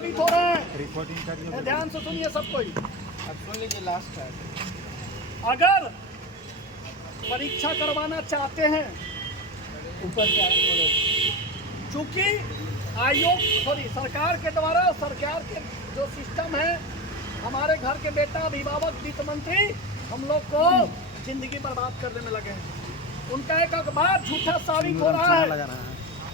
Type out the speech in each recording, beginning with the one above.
हो रहे हैं, ध्यान से सुनिए सब कोई। अब सुन लीजिए लास्ट है। अगर परीक्षा करवाना चाहते हैं, ऊपर से बोलो। चूंकि आयोग सॉरी सरकार के द्वारा सरकार के जो सिस्टम है, हमारे घर के बेटा अभिभावक वित्त मंत्री हम लोग को जिंदगी बर्बाद करने में लगे हैं। उनका एक अखबार झूठा साबित हो रहा है।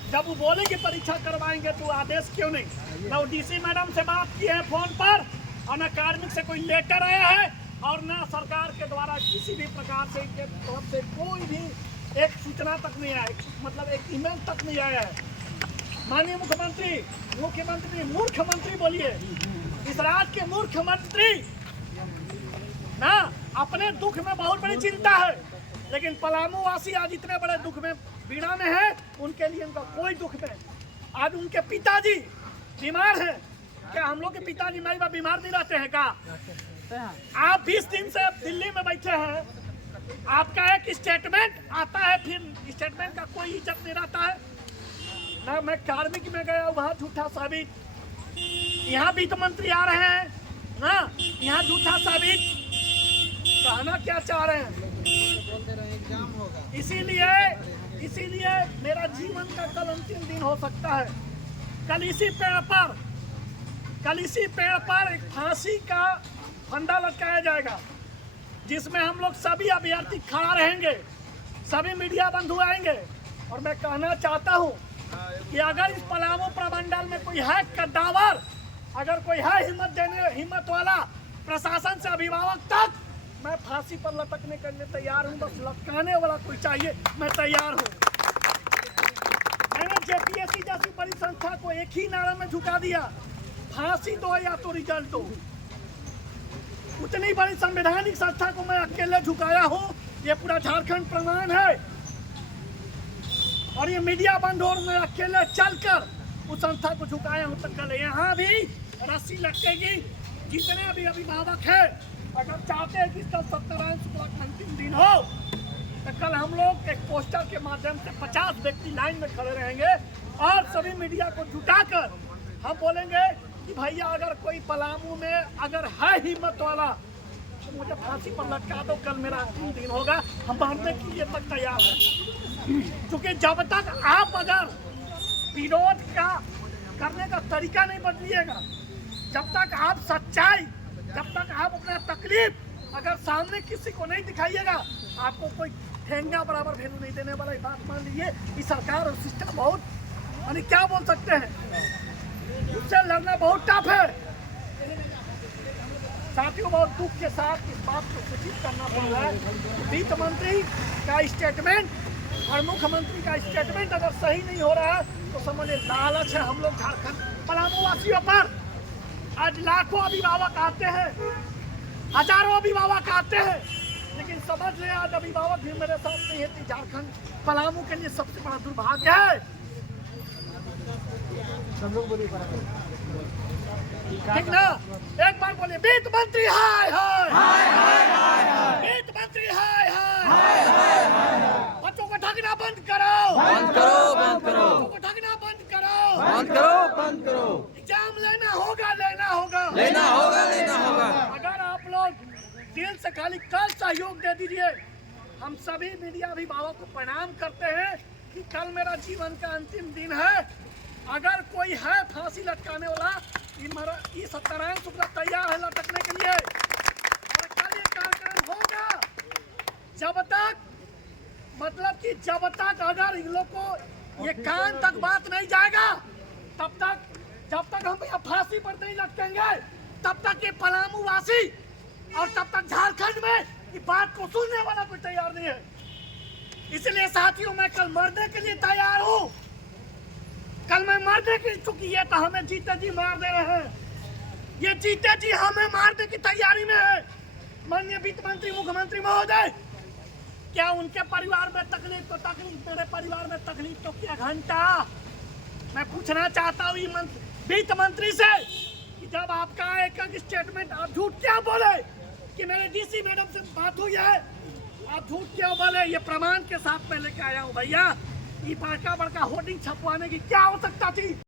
जब वो बोले कि परीक्षा करवाएंगे तो आदेश क्यों नहीं? ना डीसी मैडम से बात की है फोन पर, और न कार्मिक से कोई लेटर आया है, और न सरकार के द्वारा किसी भी प्रकार से इनके तरफ से कोई भी एक सूचना तक नहीं आया, मतलब एक ईमेल तक नहीं आया है। माननीय मुख्यमंत्री मूर्खमंत्री बोलिए, इस राज्य के मुख्यमंत्री ना अपने दुख में बहुत बड़ी चिंता है, लेकिन पलामू वासी आज इतने बड़े दुख में पीड़ा में है, उनके लिए उनका कोई दुख नहीं। आज उनके पिताजी बीमार हैं। क्या हम लोग के पिताजी माई बाप बीमार नहीं रहते हैं? का आप 20 दिन से दिल्ली में बैठे हैं, आपका एक स्टेटमेंट आता है, फिर स्टेटमेंट का कोई इज्जत नहीं रहता है ना। मैं कार्मिक में गया, वहाँ झूठा साबित, यहाँ वित्त मंत्री आ रहे हैं ना, यहाँ झूठा साबित। कहना क्या चाह रहे हैं? इसीलिए मेरा जीवन का कल अंतिम दिन हो सकता है। कल इसी पेड़ पर एक फांसी का फंदा लटकाया जाएगा, जिसमें हम लोग सभी अभ्यर्थी खड़ा रहेंगे, सभी मीडिया बंधु आएंगे। और मैं कहना चाहता हूं कि अगर इस पलामू प्रमंडल में कोई है कद्दावर, अगर कोई है हिम्मत वाला प्रशासन से अभिभावक तक, मैं फांसी पर लटकने के लिए तैयार हूं। बस लटकाने वाला कोई चाहिए, मैं तैयार हूं। मैंने जेपीएससी जैसी बड़ी संस्था को एक ही नारे में झुका दिया, फांसी दो या तो रिजल्ट दो। उतनी बड़ी संवैधानिक संस्था को मैं अकेले झुकाया हूं, ये पूरा झारखंड प्रमाण है। और ये मीडिया बंद हो, मैं अकेले चलकर उस संस्था को झुकाया हूं। तो कल यहाँ भी रस्सी लटकेगी। जितने भी अभिभावक है, अगर चाहते हैं कि इसका सत्यनारायण शुक्ला का अंतिम दिन हो, तो कल हम लोग एक पोस्टर के माध्यम से 50 व्यक्ति लाइन में खड़े रहेंगे और सभी मीडिया को जुटाकर हम बोलेंगे कि भैया अगर कोई पलामू में अगर है हिम्मत वाला, तो मुझे फांसी पर लटका दो। कल मेरा अंतिम दिन होगा, हम मरने के लिए तक तैयार हैं। क्योंकि जब तक आप अगर विरोध का करने का तरीका नहीं बदलिएगा, जब तक आप सच्चाई, जब तक आप अपना तकलीफ अगर सामने किसी को नहीं दिखाइएगा, आपको कोई ठेंगा बराबर वैल्यू नहीं देने वाला। बात मान लीजिए कि सरकार और सिस्टम बहुत, यानी क्या बोल सकते हैं, उससे लड़ना बहुत टफ है। साथियों, बहुत दुख के साथ इस बात को सूचित करना पड़ रहा है। वित्त मंत्री का स्टेटमेंट और मुख्यमंत्री का स्टेटमेंट अगर सही नहीं हो रहा है, तो समझिए लालच है हम लोग झारखंड पलामू वासियों पर। आज लाखों अभिभावक आते हैं, हजारों अभिभावक आते हैं, लेकिन समझ ले आज अभिभावक भी मेरे साथ नहीं है। झारखंड पलामू के लिए सबसे बड़ा दुर्भाग्य है। सब लोग बोलिए, ठीक ना? एक बार बोलिए, वित्त मंत्री हाय हाय, वित्त मंत्री हाय हाय। बच्चों को ठगना बंद करो, बच्चों को ठगना बंद करो। एग्जाम लेना होगा। अगर आप लोग दिल से खाली कल सहयोग दे दीजिए। हम सभी मीडिया अभिभावक को प्रणाम करते हैं कि कल मेरा जीवन का अंतिम दिन है। अगर कोई है फांसी लटकाने वाला, ये सत्यनारायण शुक्ला तैयार है लटकने के लिए। और कल ये कार्यक्रम होगा। जब तक मतलब कि जब तक अगर इन लोग को ये कान तक बात नहीं जाएगा, तब तक जब तक हम यहाँ फांसी पर नहीं लटकेंगे, तब तक ये पलामू वासी और तब तक झारखंड में ये बात को सुनने वाला कोई तैयार नहीं है। इसलिए साथियों, मैं कल मरने के लिए तैयार हूँ। कल मैं मरने की, चूंकि ये तो हमें जीते जी मार दे रहे हैं, ये जीते जी हमें मारने की तैयारी में है। माननीय वित्त मंत्री मुख्यमंत्री महोदय, क्या उनके परिवार में तकलीफ तो तकलीफ, मेरे परिवार में तकलीफ तो क्या घंटा। मैं पूछना चाहता हूँ वित्त मंत्री से कि जब आपका एक स्टेटमेंट, आप झूठ क्या बोले कि मेरे डीसी मैडम से बात हुई है, आप झूठ क्यों बोले? ये प्रमाण के साथ मैं लेके आया हूँ भैया। ये बड़का होर्डिंग छपवाने की क्या आवश्यकता थी?